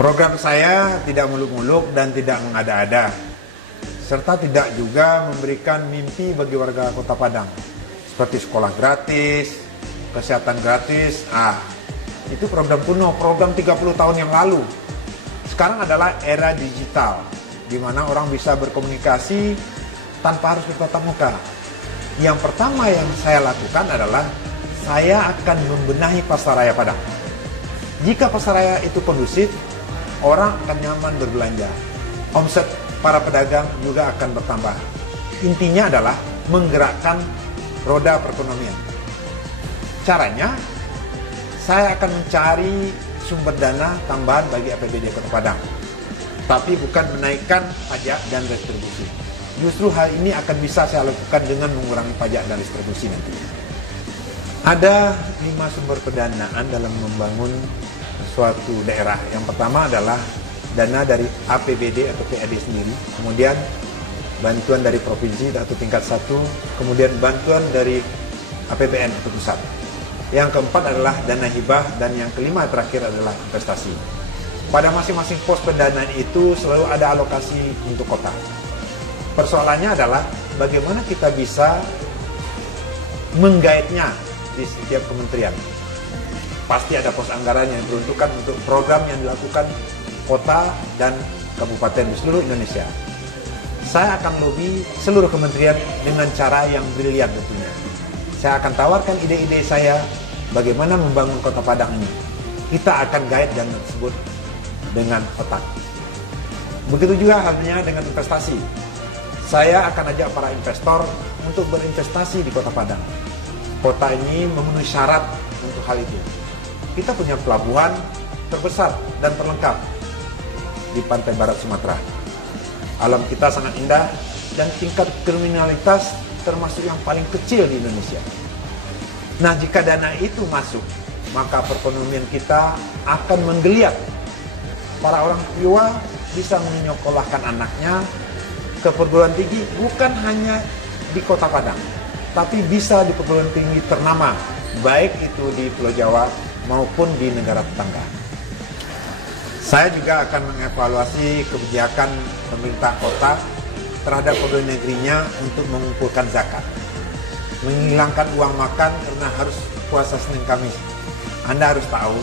Program saya tidak muluk-muluk dan tidak mengada-ada, serta tidak juga memberikan mimpi bagi warga Kota Padang, seperti sekolah gratis, kesehatan gratis. Itu program kuno, program 30 tahun yang lalu. Sekarang adalah era digital, di mana orang bisa berkomunikasi tanpa harus bertatap muka. Yang pertama yang saya lakukan adalah saya akan membenahi pasaraya Padang. Jika pasaraya itu kondusif, orang akan nyaman berbelanja. Omset para pedagang juga akan bertambah. Intinya adalah menggerakkan roda perekonomian. Caranya, saya akan mencari sumber dana tambahan bagi APBD Kota Padang. Tapi bukan menaikkan pajak dan retribusi. Justru hal ini akan bisa saya lakukan dengan mengurangi pajak dan retribusi nantinya. Ada 5 sumber pendanaan dalam membangun suatu daerah. Yang pertama adalah dana dari APBD atau PAD sendiri, kemudian bantuan dari provinsi atau tingkat 1, kemudian bantuan dari APBN atau pusat. Yang keempat adalah dana hibah, dan yang kelima terakhir adalah investasi. Pada masing-masing pos pendanaan itu selalu ada alokasi untuk kota. Persoalannya adalah bagaimana kita bisa menggaitnya di setiap kementerian. Pasti ada pos anggaran yang diperuntukkan untuk program yang dilakukan kota dan kabupaten di seluruh Indonesia. Saya akan lobby seluruh kementerian dengan cara yang brilian tentunya. Saya akan tawarkan ide-ide saya bagaimana membangun Kota Padang ini. Kita akan guide dan disebut dengan otak. Begitu juga halnya dengan investasi. Saya akan ajak para investor untuk berinvestasi di Kota Padang. Kota ini memenuhi syarat untuk hal itu. Kita punya pelabuhan terbesar dan terlengkap di pantai barat Sumatera. Alam kita sangat indah dan tingkat kriminalitas termasuk yang paling kecil di Indonesia. Nah, jika dana itu masuk, maka perekonomian kita akan menggeliat. Para orang tua bisa menyekolahkan anaknya ke perguruan tinggi bukan hanya di Kota Padang, tapi bisa di perguruan tinggi ternama, baik itu di Pulau Jawa maupun di negara tetangga. Saya juga akan mengevaluasi kebijakan pemerintah kota terhadap pegawai negerinya untuk mengumpulkan zakat, menghilangkan uang makan karena harus puasa Senin Kamis. Anda harus tahu,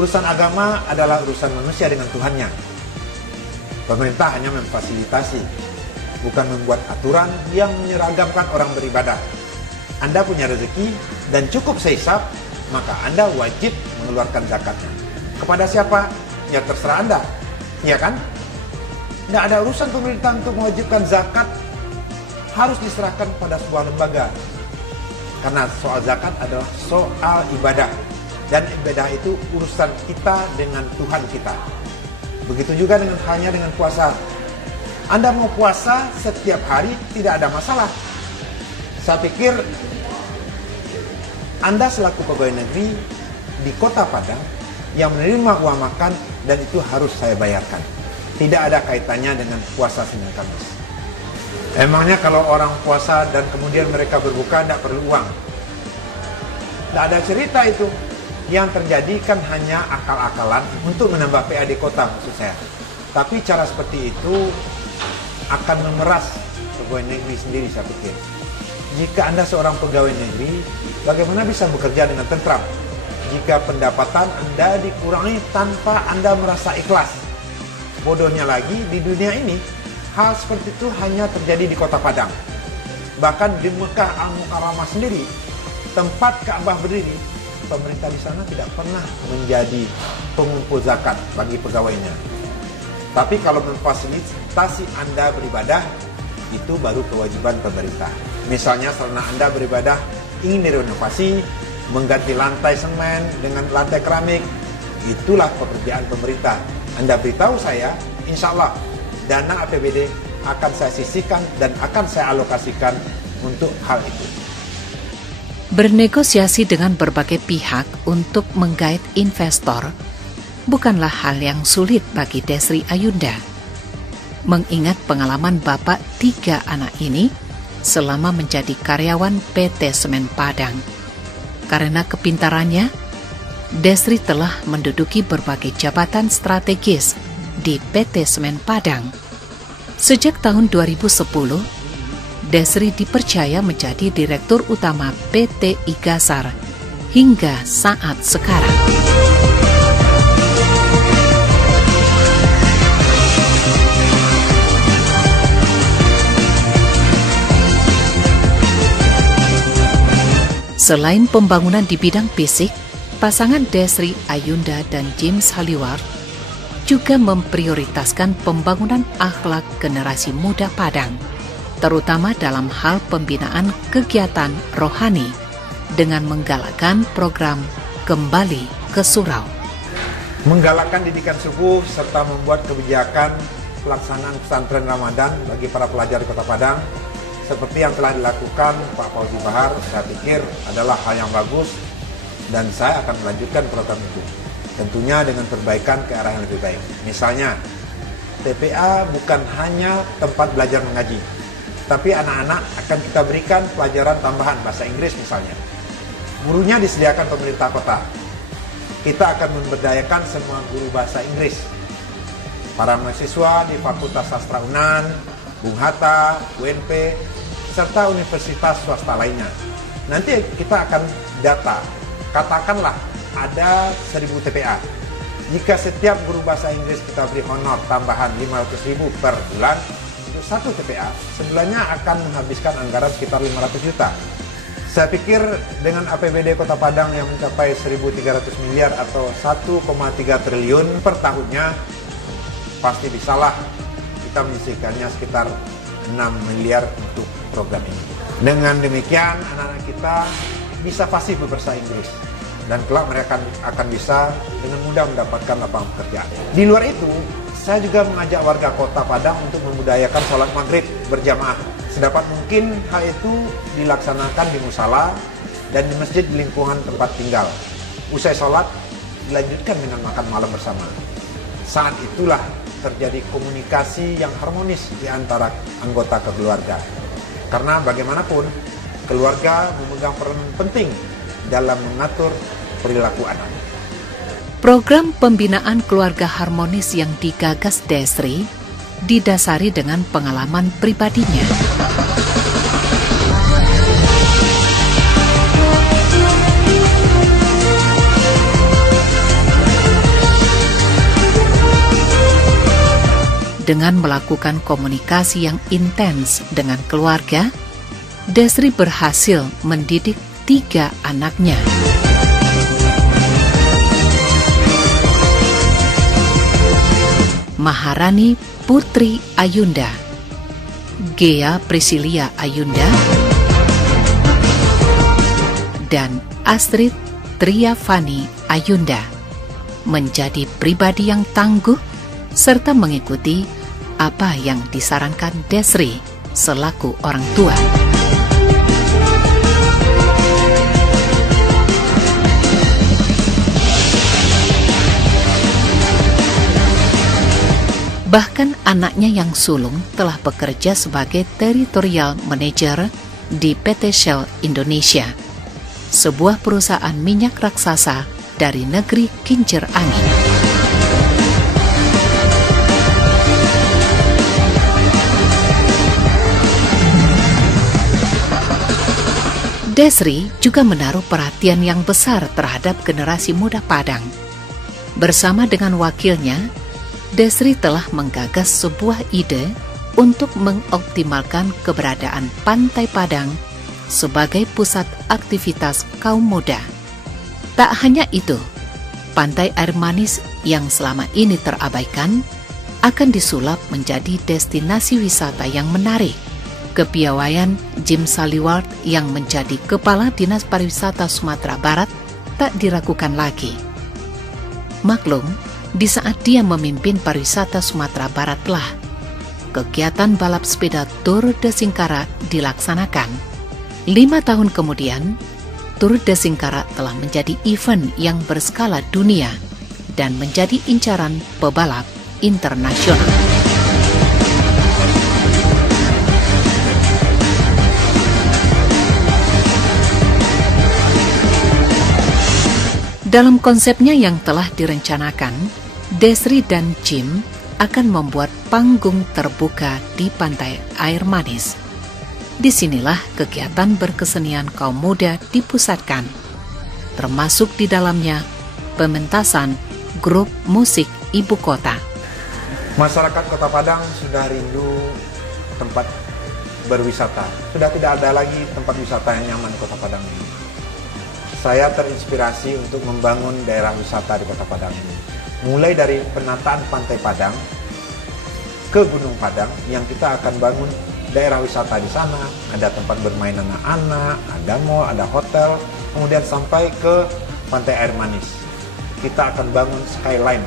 urusan agama adalah urusan manusia dengan Tuhannya. Pemerintah hanya memfasilitasi, bukan membuat aturan yang menyeragamkan orang beribadah. Anda punya rezeki dan cukup sehisap, maka Anda wajib mengeluarkan zakatnya. Kepada siapa? Ya terserah Anda, ya kan? Tidak ada urusan pemerintah untuk mewajibkan zakat, harus diserahkan pada sebuah lembaga. Karena soal zakat adalah soal ibadah, dan ibadah itu urusan kita dengan Tuhan kita. Begitu juga halnya dengan puasa. Anda mau puasa setiap hari tidak ada masalah. Saya pikir Anda selaku pegawai negeri di Kota Padang yang menerima uang makan, dan itu harus saya bayarkan. Tidak ada kaitannya dengan puasa Senin Kamis. Emangnya kalau orang puasa dan kemudian mereka berbuka tidak perlu uang? Tidak ada cerita itu. Yang terjadi kan hanya akal-akalan untuk menambah PAD kota maksud saya. Tapi cara seperti itu akan memeras pegawai negeri sendiri, saya pikir. Jika Anda seorang pegawai negeri, bagaimana bisa bekerja dengan tentram jika pendapatan Anda dikurangi tanpa Anda merasa ikhlas? Bodohnya lagi, di dunia ini hal seperti itu hanya terjadi di Kota Padang. Bahkan di Mekah Al-Mukarramah sendiri, tempat Ka'bah berdiri, pemerintah di sana tidak pernah menjadi pengumpul zakat bagi pegawainya. Tapi kalau memfasilitasi Anda beribadah, itu baru kewajiban pemerintah. Misalnya sarana Anda beribadah ingin direnovasi, mengganti lantai semen dengan lantai keramik, itulah pekerjaan pemerintah. Anda beritahu saya, insya Allah dana APBD akan saya sisihkan dan akan saya alokasikan untuk hal itu. Bernegosiasi dengan berbagai pihak untuk menggait investor bukanlah hal yang sulit bagi Desri Ayunda. Mengingat pengalaman bapak 3 anak ini selama menjadi karyawan PT Semen Padang. Karena kepintarannya, Desri telah menduduki berbagai jabatan strategis di PT Semen Padang. Sejak tahun 2010, Desri dipercaya menjadi Direktur Utama PT Igasar hingga saat sekarang. Selain pembangunan di bidang fisik, pasangan Desri Ayunda dan James Haliward juga memprioritaskan pembangunan akhlak generasi muda Padang, terutama dalam hal pembinaan kegiatan rohani dengan menggalakkan program Kembali ke Surau. Menggalakkan didikan suku serta membuat kebijakan pelaksanaan pesantren Ramadan bagi para pelajar di Kota Padang seperti yang telah dilakukan Pak Fauzi Bahar, saya pikir adalah hal yang bagus dan saya akan melanjutkan program itu. Tentunya dengan perbaikan ke arah yang lebih baik. Misalnya, TPA bukan hanya tempat belajar mengaji, tapi anak-anak akan kita berikan pelajaran tambahan bahasa Inggris misalnya. Gurunya disediakan pemerintah kota. Kita akan memberdayakan semua guru bahasa Inggris. Para mahasiswa di Fakultas Sastra UNAN, Bung Hatta, UNP, serta universitas swasta lainnya. Nanti kita akan data, katakanlah ada 1000 TPA. Jika setiap guru bahasa Inggris kita beri honor tambahan 500.000 per bulan, untuk satu TPA, sebulannya akan menghabiskan anggaran sekitar 500 juta. Saya pikir dengan APBD Kota Padang yang mencapai 1.300 miliar atau 1,3 triliun per tahunnya, pasti bisalah kita menyisihkannya sekitar 6 miliar untuk program ini. Dengan demikian, anak-anak kita bisa fasih berbahasa Inggris dan kelak mereka akan bisa dengan mudah mendapatkan lapangan pekerjaan. Di luar itu, saya juga mengajak warga Kota Padang untuk membudayakan sholat maghrib berjamaah. Sedapat mungkin hal itu dilaksanakan di musala dan di masjid di lingkungan tempat tinggal. Usai sholat, dilanjutkan dengan makan malam bersama. Saat itulah terjadi komunikasi yang harmonis di antara anggota keluarga. Karena bagaimanapun, keluarga memegang peran penting dalam mengatur perilaku anak. Program pembinaan keluarga harmonis yang digagas Desri didasari dengan pengalaman pribadinya. Dengan melakukan komunikasi yang intens dengan keluarga, Desri berhasil mendidik 3 anaknya. Maharani Putri Ayunda, Gea Priscilia Ayunda, dan Astrid Triafani Ayunda menjadi pribadi yang tangguh serta mengikuti apa yang disarankan Desri selaku orang tua. Bahkan anaknya yang sulung telah bekerja sebagai Territorial Manager di PT Shell Indonesia, sebuah perusahaan minyak raksasa dari negeri kincir angin. Desri juga menaruh perhatian yang besar terhadap generasi muda Padang. Bersama dengan wakilnya, Desri telah menggagas sebuah ide untuk mengoptimalkan keberadaan Pantai Padang sebagai pusat aktivitas kaum muda. Tak hanya itu, pantai air manis yang selama ini terabaikan akan disulap menjadi destinasi wisata yang menarik. Kepiawaian James Haliward yang menjadi Kepala Dinas Pariwisata Sumatera Barat tak diragukan lagi. Maklum, di saat dia memimpin pariwisata Sumatera Barat lah, kegiatan balap sepeda Tour de Singkara dilaksanakan. 5 tahun kemudian, Tour de Singkara telah menjadi event yang berskala dunia dan menjadi incaran pebalap internasional. Dalam konsepnya yang telah direncanakan, Desri dan Jim akan membuat panggung terbuka di pantai Air Manis. Disinilah kegiatan berkesenian kaum muda dipusatkan, termasuk di dalamnya pementasan grup musik ibu kota. Masyarakat Kota Padang sudah rindu tempat berwisata. Sudah tidak ada lagi tempat wisata yang nyaman di Kota Padang ini. Saya terinspirasi untuk membangun daerah wisata di Kota Padang ini. Mulai dari penataan Pantai Padang ke Gunung Padang yang kita akan bangun daerah wisata di sana. Ada tempat bermain anak-anak, ada mall, ada hotel, kemudian sampai ke Pantai Air Manis. Kita akan bangun skyline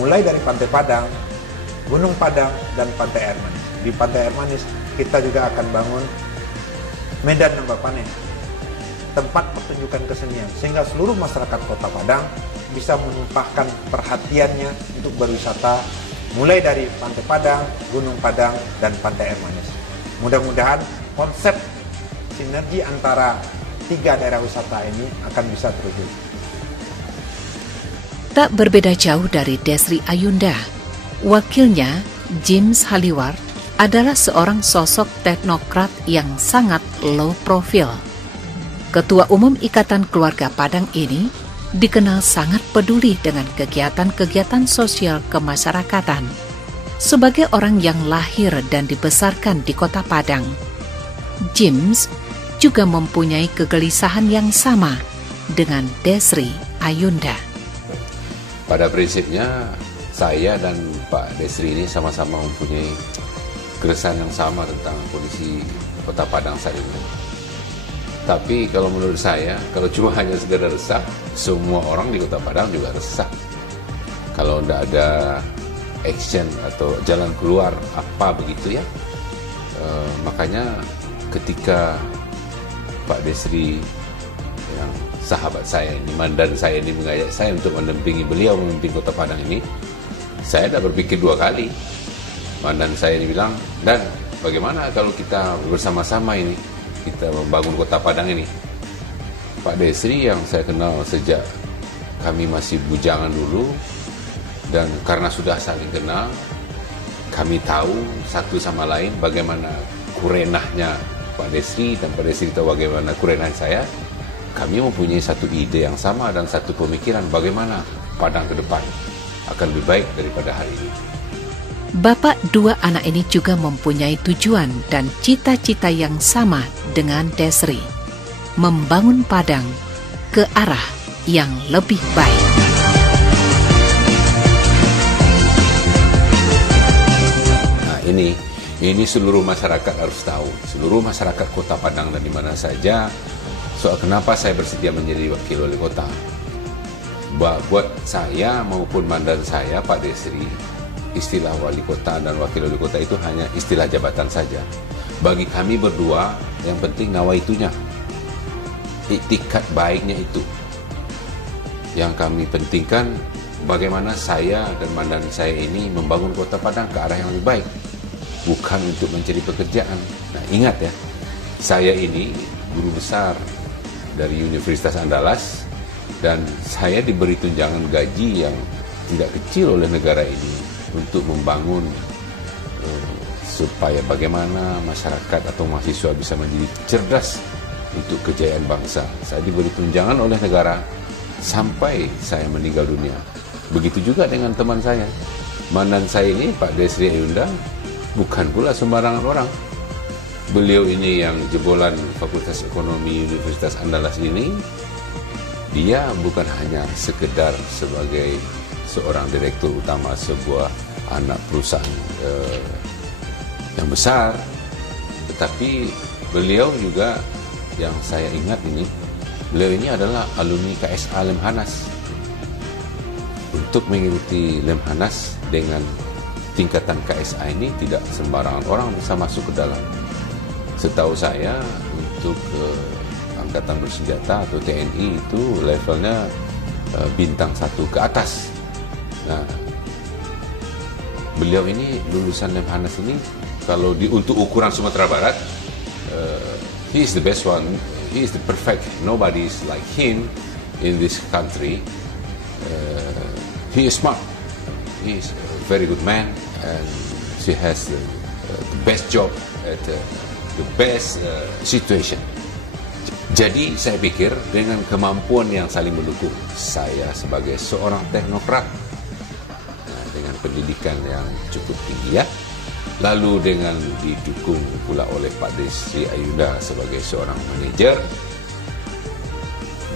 mulai dari Pantai Padang, Gunung Padang, dan Pantai Air Manis. Di Pantai Air Manis kita juga akan bangun medan nembak panen, tempat pertunjukan kesenian, sehingga seluruh masyarakat Kota Padang bisa menumpahkan perhatiannya untuk berwisata mulai dari Pantai Padang, Gunung Padang, dan Pantai Air Manis. Mudah-mudahan konsep sinergi antara 3 daerah wisata ini akan bisa terwujud. Tak berbeda jauh dari Desri Ayunda, wakilnya James Haliward adalah seorang sosok teknokrat yang sangat low profile. Ketua Umum Ikatan Keluarga Padang ini dikenal sangat peduli dengan kegiatan-kegiatan sosial kemasyarakatan. Sebagai orang yang lahir dan dibesarkan di Kota Padang, James juga mempunyai kegelisahan yang sama dengan Desri Ayunda. Pada prinsipnya, saya dan Pak Desri ini sama-sama mempunyai keresahan yang sama tentang kondisi Kota Padang saat ini. Tapi kalau menurut saya, kalau cuma hanya sekedar resah, semua orang di Kota Padang juga resah. Kalau tidak ada action atau jalan keluar apa begitu ya. Makanya ketika Pak Desri yang sahabat saya ini, mandan saya ini mengajak saya untuk mendampingi beliau memimpin Kota Padang ini, saya tidak berpikir 2 kali. Mandan saya ini bilang, "Dan bagaimana kalau kita bersama-sama ini, kita membangun Kota Padang ini?" Pak Desri yang saya kenal sejak kami masih bujangan dulu, dan karena sudah saling kenal, kami tahu satu sama lain bagaimana kurenahnya Pak Desri, dan Pak Desri tahu bagaimana kurenah saya. Kami mempunyai satu ide yang sama dan satu pemikiran bagaimana Padang ke depan akan lebih baik daripada hari ini. Bapak 2 anak ini juga mempunyai tujuan dan cita-cita yang sama dengan Desri, membangun Padang ke arah yang lebih baik. Nah, ini seluruh masyarakat harus tahu, seluruh masyarakat Kota Padang dan di mana saja, soal kenapa saya bersedia menjadi wakil wali kota. Buat saya maupun mandan saya, Pak Desri, istilah wali kota dan wakil wali kota itu hanya istilah jabatan saja. Bagi kami berdua, yang penting nawaitunya, iktikat baiknya itu. Yang kami pentingkan bagaimana saya dan mandan saya ini membangun Kota Padang ke arah yang lebih baik, bukan untuk mencari pekerjaan. Nah, ingat ya, saya ini guru besar dari Universitas Andalas, dan saya diberi tunjangan gaji yang tidak kecil oleh negara ini untuk membangun supaya bagaimana masyarakat atau mahasiswa bisa menjadi cerdas untuk kejayaan bangsa. Saya diberi tunjangan oleh negara sampai saya meninggal dunia. Begitu juga dengan teman saya, mandan saya ini, Pak Desri Ayunda, bukan pula sembarangan orang. Beliau ini yang jebolan Fakultas Ekonomi Universitas Andalas ini, dia bukan hanya sekedar sebagai seorang direktur utama sebuah anak perusahaan yang besar, tetapi beliau juga yang saya ingat ini, beliau ini adalah alumni KSA Lemhanas. Untuk mengikuti Lemhanas dengan tingkatan KSA ini tidak sembarangan orang bisa masuk ke dalam. Setahu saya untuk Angkatan Bersenjata atau TNI itu levelnya bintang 1 ke atas. Nah, beliau ini lulusan Lemhanas ini, kalau untuk ukuran Sumatera Barat, he is the best one, he is the perfect, nobody is like him. in this country. He is smart. He is a very good man, and she has the best job at the best situation. Jadi saya pikir dengan kemampuan yang saling mendukung, saya sebagai seorang teknokrat dengan pendidikan yang cukup tinggi ya, lalu dengan didukung pula oleh Pak Desri Ayunda sebagai seorang manajer,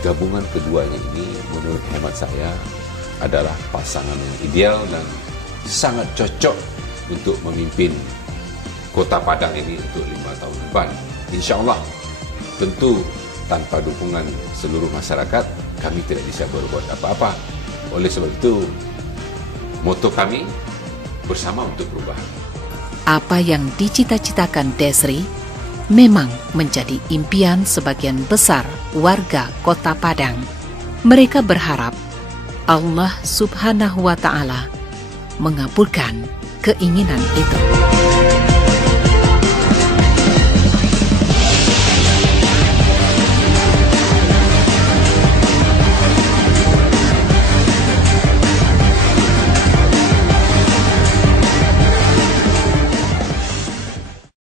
gabungan keduanya ini menurut hemat saya adalah pasangan yang ideal dan sangat cocok untuk memimpin Kota Padang ini untuk 5 tahun depan. Insya Allah, tentu tanpa dukungan seluruh masyarakat, kami tidak bisa berbuat apa-apa. Oleh sebab itu, moto kami, bersama untuk perubahan. Apa yang dicita-citakan Desri memang menjadi impian sebagian besar warga Kota Padang. Mereka berharap Allah Subhanahu wa Ta'ala mengabulkan keinginan itu.